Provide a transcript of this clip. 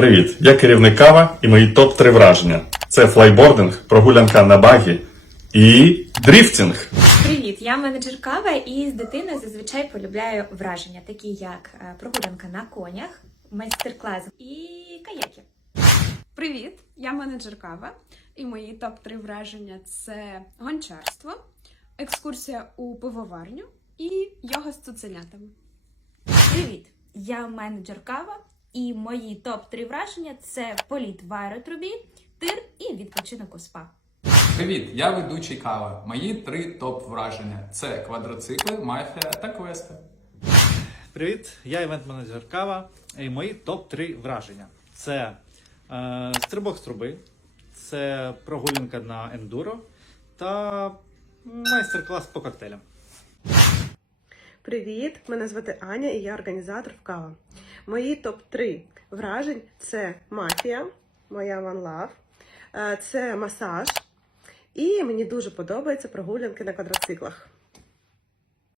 Привіт, я керівник кава і мої топ-3 враження. Це флайбординг, прогулянка на багі і дріфтинг. Привіт, я менеджер кава і з дитиною зазвичай полюбляю враження, такі як е, прогулянка на конях, майстер-клас і каяки. Привіт! Я менеджер кава, і мої топ-3 враження це гончарство, екскурсія у пивоварню і йога з цуценятами. Привіт! Я менеджер кава, і мої топ-3 враження це політ в аеротрубі, тир і відпочинок у спа. Привіт, я ведучий кава. Мої три топ враження: це квадроцикли, мафія та квести. Привіт, я івент-менеджер Кава. І мої топ-3 враження. Це е, стрибок з труби, це прогулянка на ендуро та майстер-клас по коктейлям. Привіт! Мене звати Аня і я організатор в кава. Мої топ-3 вражень це мафія, моя One Love, е, це масаж, і мені дуже подобаються прогулянки на квадроциклах.